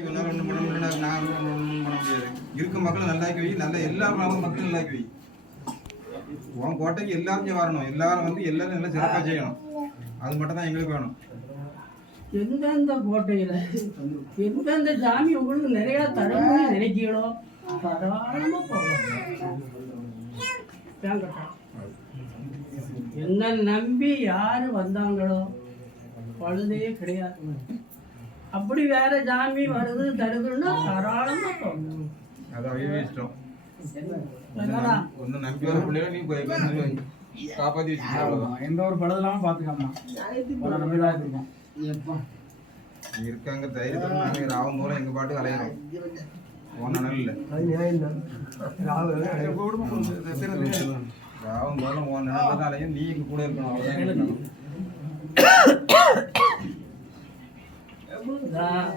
பற்றி ஒன்றால் ஒன்றும் பண்ண முடியல, நாங்கள் ஒன்றும் பண்ண முடியாது. இருக்க மக்களை நல்லாக்கி வை, நல்ல எல்லா மக்களும் நல்லாக்கி வை. உன் கோட்டைக்கு எல்லாரும் வரணும், எல்லாரும் வந்து எல்லாரும் நல்லா சிறப்பாக செய்யணும். அது மட்டும் தான் எங்களுக்கு வேணும். எந்தெந்த கோட்டையில் எந்தெந்த சாமி உங்களுக்கு நிறையா தரணும்னு நினைக்கிறீங்களோ தாராளமாக போகலாம். என்ன நம்பி யார் வந்தாங்களோ பழுதே கிடையாது. அப்படி வேற சாமி வருது தருதுன்னா தாராளமாக போகணும். அதான் இஷ்டம். ஒன்றும் நம்பி வர பிள்ளைகளை நீ காப்பாற்றி வச்சுக்கலாம். எந்த ஒரு படம் இல்லாமல் பார்த்துக்கலாம். நம்பிதான் இருக்கோம். இருக்காங்க தைரியத்தோட நாங்கள் ராவம் போல எங்கள் பாட்டுக்கு அலையிறோம். போனாலும் இல்லை ராவம் போல உன் நினைவு தான் அலையும். நீ எங்கள் கூட இருக்கணும். அவ்வளோதான்.